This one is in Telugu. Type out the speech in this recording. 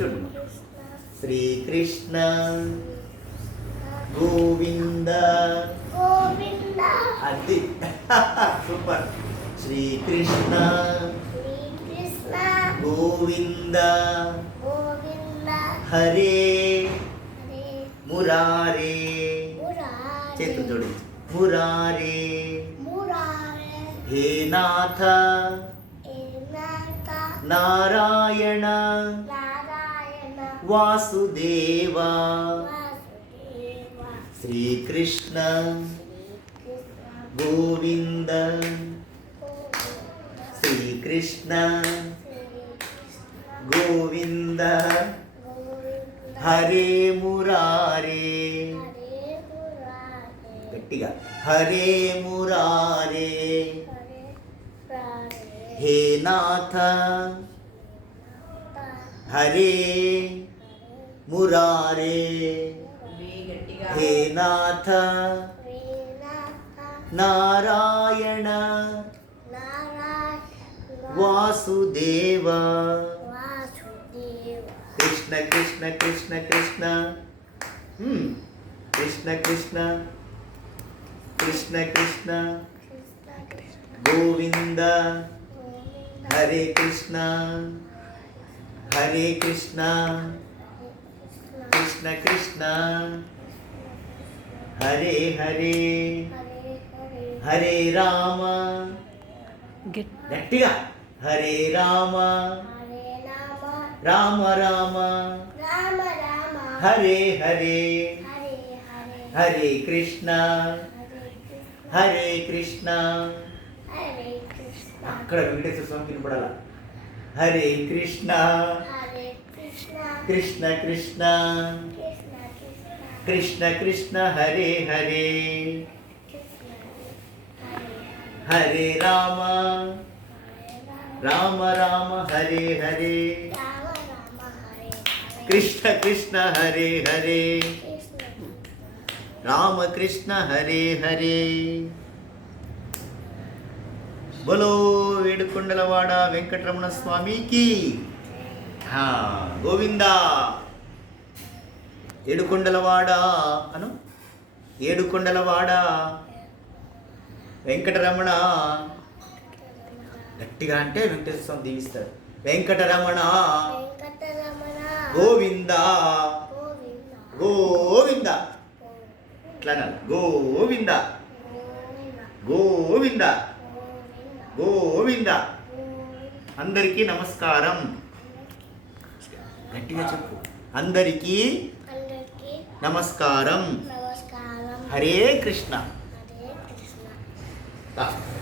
ఫస్ట్ శ్రీకృష్ణ గోవింద అది సూపర్ శ్రీకృష్ణ గోవింద హరే మురారే చేతులు జోడించి మురారే హే నాథ నారాయణ వాసుదేవ. శ్రీకృష్ణ. కృష్ణ గోవింద. శ్రీకృష్ణ. గోవింద. హరే మురారే. గట్టిగా. హరే మురారే. హే నాథ. హరే మురారే. హే నాథ. నారాయణ. వాసుదేవ. కృష్ణ కృష్ణ కృష్ణ కృష్ణ. హ్మ్. కృష్ణ కృష్ణ. కృష్ణ కృష్ణ. గోవింద. హరే కృష్ణ. హరే కృష్ణ. కృష్ణ కృష్ణ. హరే హరే. హరే రామ. గట్టిగా. హరే రామ. రామ రామ. హరే హరే. హరే కృష్ణ. హరే కృష్ణ. అక్కడ వెంకటేశ్వర స్వామి వినపడాల? హరే కృష్ణ. కృష్ణ కృష్ణ. కృష్ణ కృష్ణ హరే హరే. హరే రామ. రామ రామ హరే హరే. కృష్ణ కృష్ణ హరే హరే. కృష్ణ రామ కృష్ణ హరే హరే. బలో వేడుకొండలవాడ వెంకటరమణ స్వామికి గోవిందా! ఏడుకొండలవాడ అను? ఏడుకొండలవాడ. వెంకటరమణ! గట్టిగా అంటే వెంకటేశ్వర స్వామి దీవిస్తాడు వెంకటరమణ! గోవింద! గోవింద! ఇట్లా గోవింద! గోవింద! గోవింద! అందరికీ నమస్కారం. గట్టిగా చెప్పు. అందరికీ నమస్కారం. హరే కృష్ణ. హరే కృష్ణ. తా.